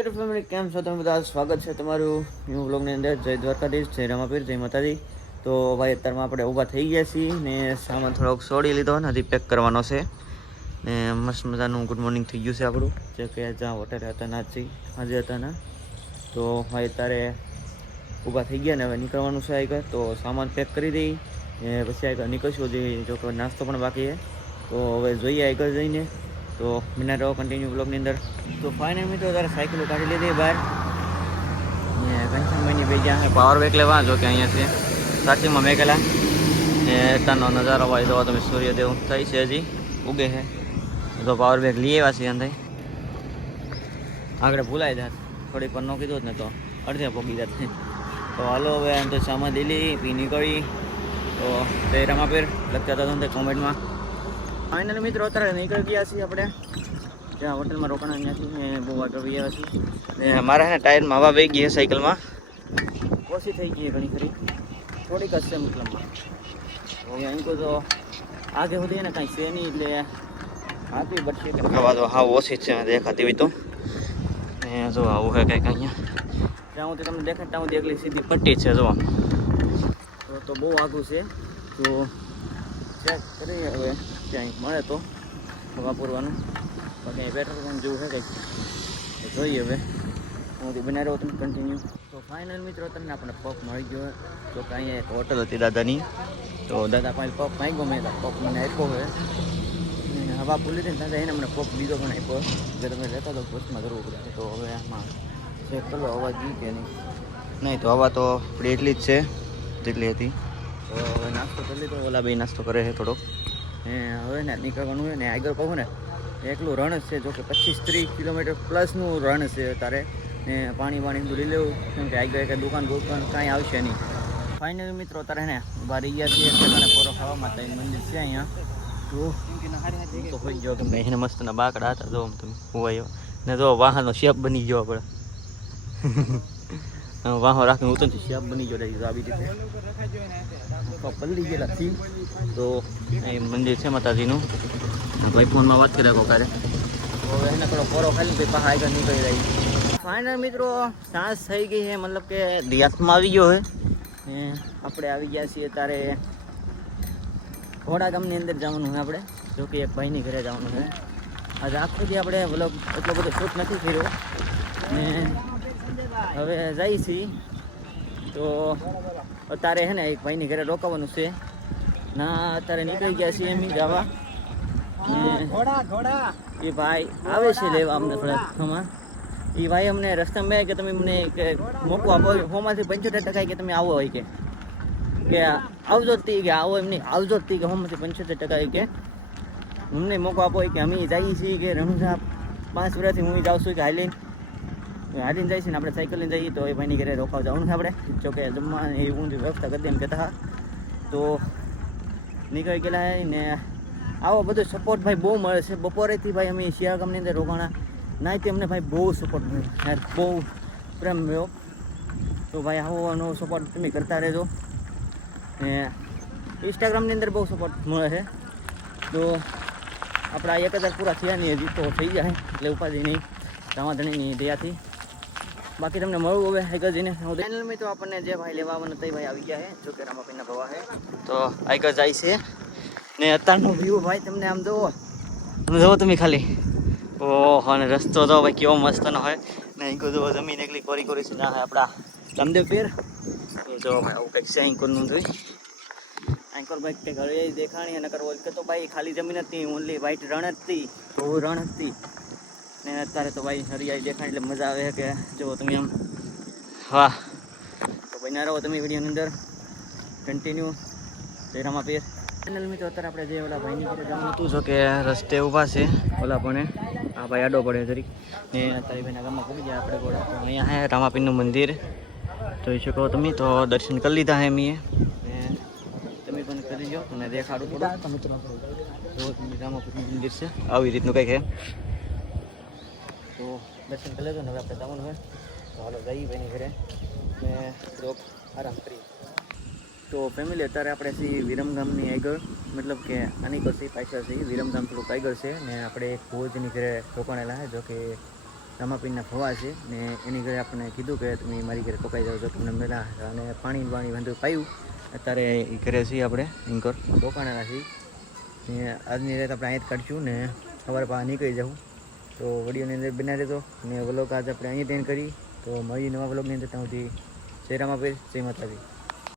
YouTube family કેમ છો તમે બધા? સ્વાગત છે તમારું ન્યૂ વ્લોગની અંદર. જય દ્વારકાધીશ, જય રામાપીર, જય માતાજી. તો ભાઈ અત્યારમાં આપણે ઊભા થઈ ગયા છીએ ને સામાન થોડોક છોડી લીધો ને હજી પેક કરવાનો છે ને મસ્ત મજાનું ગુડ મોર્નિંગ થઈ ગયું છે આપણું, જે કે જ્યાં હોટેલ હતા ના જ આજે હતા ના. તો ભાઈ અત્યારે ઊભા થઈ ગયા ને હવે નીકળવાનું છે આગળ. તો સામાન પેક કરી દઈ ને પછી આગળ નીકળશું. હજી જો કે નાસ્તો પણ બાકી છે, તો હવે જોઈએ આગળ જઈને. તો મને રહો કન્ટિન્યુ બ્લોગની અંદર. તો ફાઇનલ મિત્રો ત્યારે સાયકલો કાઢી લીધી બહાર ને કંચનભાઈની બે ગયા પાવર બેક લેવા. જો કે અહીંયા છે સાચીમાં મેકેલા ને અત્યારનો નજારો હોય તો તમે સૂર્યદેવ થાય છે હજી ઉગે છે. તો પાવર બેક લઈ આવ્યા છીએ અંદર. આગળ ભૂલાઈ જાય થોડીક વાર ન કીધું જ ને તો અડધે પોગી જાત. તો હાલો હવે આમ તો સામા દિલી પી નીકળી. તો તે રામાપીર લખતા હતા તમને કોમેન્ટમાં. ફાઇનલ મિત્રો અત્યારે નીકળી ગયા છીએ આપણે જ્યાં હોટલમાં રોકાણા ત્યાંથી બહુ વાટો બી આવ્યા છીએ. ને મારા છે ને ટાયરમાં હવા વહી ગઈ સાયકલમાં, ઓછી થઈ ગઈ ઘણી ખરી, થોડીક જ છે મતલબમાં. અહીં તો આગે સુધી ને કાંઈ છે નહીં એટલે હાથવી પડશે કે હવા તો હા ઓછી જ છે દેખાતી હોય તો. ને જો આવું છે કંઈક અહીંયા જ્યાં હું તમને દેખાડતા હું એકલી સીધી પટ્ટી છે જો. તો બહુ આઘું છે. તો ચેક કરીએ હવે ક્યાંય મળે તો હવા પૂરવાનું. બાકી પેટ્રોલ પંપ જેવું છે કંઈક જોઈએ હવે. હું બનાવી રહ્યો તમે કન્ટિન્યુ. તો ફાઇનલ મિત્રો તમને આપણે પપ મળી ગયો. તો કે અહીંયા એક હોટલ હતી દાદાની. તો દાદા પાસે પપ માંગ્યો મેં, પપ મને આપ્યો હોય હવા પૂરી હતી ને દાદા એને મને પપ બીજો પણ આપ્યો જે તમે લેતા તો બસમાં કરવું પડે. તો હવે આમાં ચેક કરો હવા ગઈ કે નહીં. તો હવા તો આપણી એટલી જ છે જેટલી હતી. તો હવે નાસ્તો કરી લીધો, ઓલા બે નાસ્તો કરે છે થોડોક. ને હવે ને નીકળવાનું હોય ને આગળ કહું ને એકલું રણ જ છે. જો કે 25-30 કિલોમીટર પ્લસનું રણ છે અત્યારે. ને પાણી બધું લઈ લેવું કેમ કે આગળ એક દુકાન કાંઈ આવશે નહીં. ફાઇનલ મિત્રો અત્યારે ને ઊભા રહી ગયા છીએ એટલે પોરો ખાવા માટે મંદિર છે અહીંયા. તો હોઈ ગયો કે એને મસ્તના બાકડા હતા જો તમે હોવાયો ને જો વાહનનો શેપ બની ગયો આપણે. વાહો રાખીને ઉતર શેપ બની ગયો આવી રીતે પલ્લી ગયેલા થી. તો એ મંદિર છે માતાજીનું. ભાઈ ફોનમાં વાત કરી રાખો ક્યારે. હવે એને થોડો પોરો ખાલી ભાઈ પાછા આગળ નીકળી રહી. ફાઇનલ મિત્રો સાંજ થઈ ગઈ છે, મતલબ કે દિયાસમાં આવી ગયો છે ને આપણે આવી ગયા છીએ ત્યારે ઘોડા ગામની અંદર જવાનું છે આપણે. જો કે એક ભાઈની ઘરે જવાનું છે. આજે આખો દી આપણે વ્લોગ એટલો બધો શૂટ નથી કર્યો ને હવે જઈએ છીએ. તો અત્યારે છે ને એક ભાઈની ઘરે રોકાવાનું છે ના. અત્યારે નીકળી ગયા છીએ એમ જવા. એ ભાઈ આવે છે લેવા અમને થોડાક ખમા. એ ભાઈ અમને રસ્તામાં કે તમે મને કે મોકો આપો 100% કે તમે આવો હોય કે આવજો જ તી કે આવો એમ નહીં આવજો જ તી કે 100% કે અમને મોકો આપો કે અમે જઈએ છીએ કે રણુજા 5 વર્ષથી હું જાઉં છું કે હાલીને જાય છે ને આપણે સાયકલ લઈને જઈએ. તો એ ભાઈની ઘરે રોકાવા જવાનું છે આપણે. જોકે જમવાની એ ઊંધી વ્યવસ્થા કરી દે એમ કહેતા હા. તો નીકળી ગયેલા ને આવો બધો સપોર્ટ ભાઈ બહુ મળે છે. બપોરેથી ભાઈ અમે શિયાળ ગામની અંદર રોકાણા નાથી અમને ભાઈ બહુ સપોર્ટ મળ્યો યાર, બહુ પ્રેમ મળ્યો. તો ભાઈ આવો સપોર્ટ તમે કરતા રહેજો. ને ઇન્સ્ટાગ્રામની અંદર બહુ સપોર્ટ મળે છે. તો આપણા 1000 પૂરા થયા નહીં હજી, તો થઈ જાય એટલે ઉપાધિ નહીં રામાધણીની દયાથી. બાકી તમને મળવું હવે આગળ જઈને. ફાઇનલ મિત્રો આપણને જે ભાઈ લેવા આવવાના તે ભાઈ આવી ગયા છે. જો કે રામાપીરના ભવા છે. તો આગળ જાય છે ને અત્યારનો વ્યૂ ભાઈ તમને આમ જુઓ તમે ખાલી. ઓહો ને રસ્તો તો ભાઈ કેવો મસ્ત ન હોય ને. અહીં જો જમીન એકલી કોરી છે ના આપણા રામદેવ પીર. તો જો ભાઈ આવું કંઈક છે એન્કોરનું જોઈ. એન્કોર ભાઈ કંઈક હવે દેખાણી અને કરવો કે તો ભાઈ ખાલી જમીન હતી, ઓનલી વ્હાઈટ રણ હતી, તો રણ હતી. ને અત્યારે તો ભાઈ હરિયાળી દેખાણી એટલે મજા આવે કે જુઓ તમે આમ. હા તો બન્યા રહો તમે વિડીયોની અંદર કન્ટિન્યુ. જય રામાપીર. ફાઇનલ મિત્રો અત્યારે આપણે જે ઓલા ભાઈની ઘરે જવાનું હતું. જો કે રસ્તે ઊભા છે ઓલા પણ આ ભાઈ આડો પડે જરીક ને અત્યારે ભાઈના ગામમાં પહોંચી ગયા આપણે ઘોડા. તો અહીંયા હે રામાપીરનું મંદિર જોઈ શકો તમે. તો દર્શન કરી લીધા હે મેં ને તમે પણ કરી લો અને દેખાડું થોડું મિત્રો. જો તમે રામાપીરનું મંદિર છે આવી રીતનું કંઈક છે. તો દર્શન કરી લેજો ને હવે આપણે જવાનું હોય તો હાલો જઈએ ભાઈની ઘરે ને થોડોક આરામ કરીએ. તો ફેમિલી અત્યારે આપણે છીએ વિરમગામની આગળ, મતલબ કે આની પછી પાછળ છીએ વિરમગામ થોડુંક આગળ છે ને આપણે ભુજની ઘરે રોકાણેલા છે. જો કે રામાપીરના ફવા છે ને એની ઘરે આપણને કીધું કે તમે મારી ઘરે ટોકાઈ જાઓ છો તમને મેળા અને પાણી વાંધું પાયું અત્યારે એ ઘરે છીએ આપણે ઇન્કોર રોકાણા છીએ ને આજની રાત આપણે અહીંયા જ કાઢશું ને સવારે પાછા નીકળી જાઉં તો વિડીયોની અંદર બના રહેતો ને વ્લોગ આજે આપણે અહીંયા જ એન્ડ કરી તો મળી નવા વ્લોગની અંદર ત્યાં સુધી જય રામાપીર જય માતાજી.